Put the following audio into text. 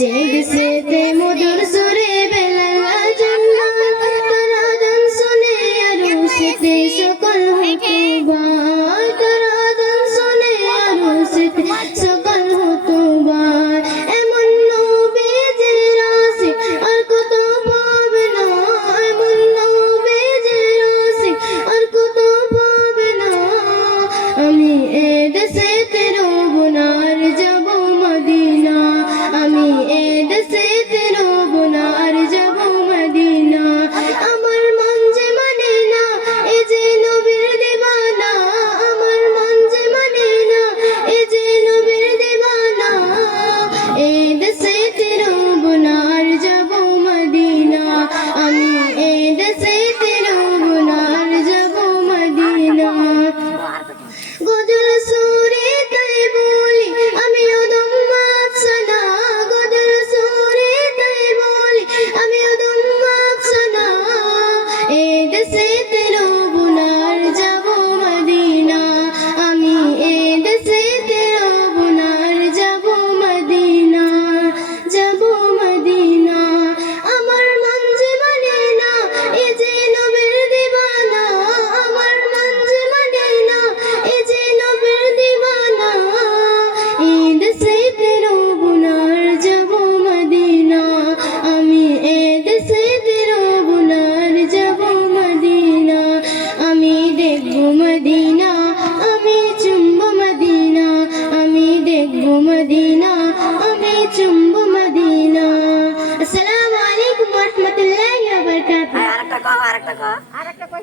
যে দেশেতে মধুর সুরে বেলাল আজান্না তারা গান শুনে আরশেতে সকল হতো বার তারা গান শুনে আরশেতে সকল হতো বার এমন নবীজির আশিক আর কত পাবে না এমন নবীজির আশিক আর কত পাবে না আমি এ দেশেতে রব না আর যাব মদিনা আমি এ দেশেতে রব না আর যাব মদিনা আমার মন যে মানে না এ যে নবীর দিওয়ানা আমার মন যে মানে না এ যে নবীর দিওয়ানা এ দেশেতে রব না আর যাব মদিনা আমি এ দেশেতে রব না আর যাব মদিনা গজল সুরে তাই বলি আমি ওদম মাফসানা গজল সুরে তাই বলি আমি ওদম মাফসানা এ দেশেতে রব না আর যাব মদিনা আমি এ দেশেতে রব না আর যাব মদিনা আমার মন যে মানে না এ যে নবীর দিওয়ানা আমার মন যে মানে না এ যে নবীর দিওয়ানা এ দেশেতে রব না আর যাব মদিনা আমি এ দেশেতে রব না আর যাব মদিনা আমি দেখব মদিনা আমি চুম্ব মদিনা আমি দেখব মদিনা আমি চুম্ব মদিনা আসসালামু আলাইকুম ওয়া রাহমাতুল্লাহি ওয়া বারাকাতুহু আরেকটা কো